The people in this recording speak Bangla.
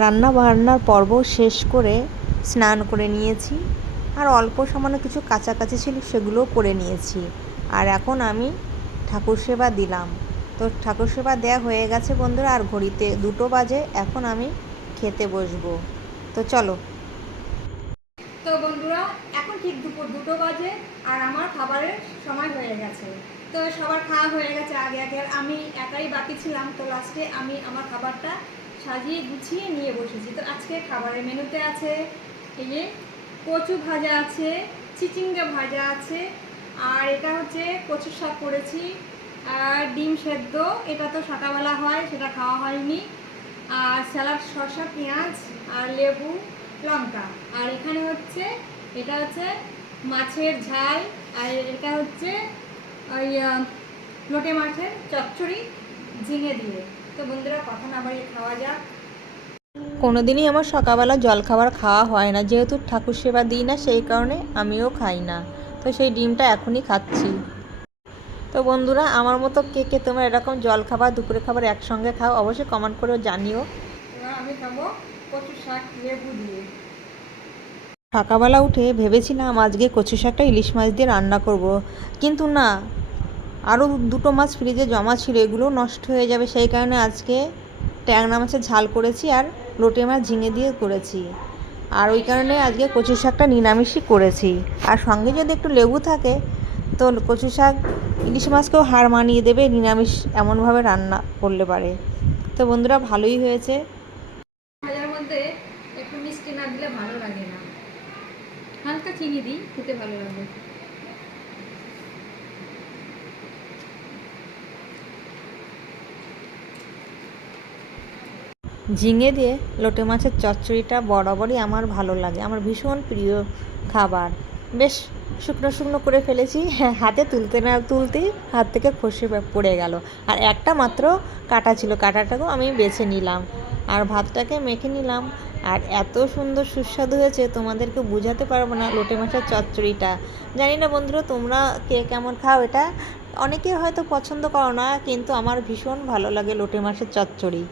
রান্না বান্নার পর্ব শেষ করে স্নান করে নিয়েছি, আর অল্প সামান্য কিছু কাচাকাচি ছিল সেগুলোও করে নিয়েছি। আর এখন আমি ঠাকুর সেবা দিলাম। তো ঠাকুর সেবা দেওয়া হয়ে গেছে বন্ধুরা, আর ঘড়িতে 2টো বাজে। এখন আমি খেতে বসবো। তো চলো। তো বন্ধুরা, এখন ঠিক দুপুর 2টো বাজে আর আমার খাবারের সময় হয়ে গেছে। তো সবার খাওয়া হয়ে গেছে আগে আগে, আমি একাই বাকি ছিলাম। তো লাস্টে আমি আমার খাবারটা সাজিয়ে গুছিয়ে নিয়ে বসেছি। তো আজকে খাবারের মেনুতে আছে এই যে কচু ভাজা আছে, চিচিঙ্গা ভাজা আছে, আর এটা হচ্ছে কচু শাক করেছি, আর ডিম সেদ্ধ, এটা তো সকালবেলা হয়, সেটা খাওয়া হয়নি, আর স্যালাড, শসা, পেঁয়াজ আর লেবু, লঙ্কা। আর এখানে হচ্ছে এটা হচ্ছে মাছের ঝাল, আর এটা হচ্ছে ওই লোটে মাছের চচ্চড়ি ঝিঙে দিয়ে। তো বন্ধুরা, কথা না বাড়িয়ে খাওয়া যাক। কোনোদিনই আমার সকালবেলা জলখাবার খাওয়া হয় না, যেহেতু ঠাকুর সেবা দিই না, সেই কারণে আমিও খাই না। তো সেই ডিমটা এখনই খাচ্ছি। তো বন্ধুরা, আমার মতো কে কে তোমরা এরকম জলখাবার দুপুরে খাবার একসঙ্গে খাও, অবশ্যই কমেন্ট করে জানিও। এবার আমি খাবো কচু শাক লেবু দিয়ে। সকালবেলা উঠে ভেবেছিলাম আজকে কচু শাকটা ইলিশ মাছ দিয়ে রান্না করব, কিন্তু না, আরও 2টো মাছ ফ্রিজে জমা ছিল, এগুলোও নষ্ট হয়ে যাবে, সেই কারণে আজকে ট্যাংরা মাছের ঝাল করেছি আর লোটে মাছ ঝিঙে দিয়ে করেছি। আর ওই কারণে আজকে কচু শাকটা নিরামিষই করেছি। আর সঙ্গে যদি একটু লেবু থাকে তো কচু শাক ইলিশ মাছকেও হার মানিয়ে দেবে নিরামিষ এমনভাবে রান্না করলে পারে। তো বন্ধুরা, ভালোই হয়েছে। ভাজার মধ্যে একটু মিষ্টি না দিলে ভালো লাগে না, হালকা চিনি দিই, খেতে ভালো লাগে। ঝিঙে দিয়ে লোটে মাছের চচ্চড়িটা বরাবরই আমার ভালো লাগে, আমার ভীষণ প্রিয় খাবার। বেশ শুকনো শুকনো করে ফেলেছি, হাতে তুলতে না তুলতেই হাত থেকে খসে পড়ে গেল। আর একটা মাত্র কাটা ছিল, কাটাটাকেও আমি বেছে নিলাম, আর ভাতটাকে মেখে নিলাম। আর এত সুন্দর সুস্বাদু হয়েছে, তোমাদেরকে বোঝাতে পারবো না লোটে মাছের চচ্চড়িটা। জানি না বন্ধুরা, তোমরা কে কেমন খাও এটা। অনেকে হয়তো পছন্দ করো না, কিন্তু আমার ভীষণ ভালো লাগে লোটে মাছের চচ্চড়ি।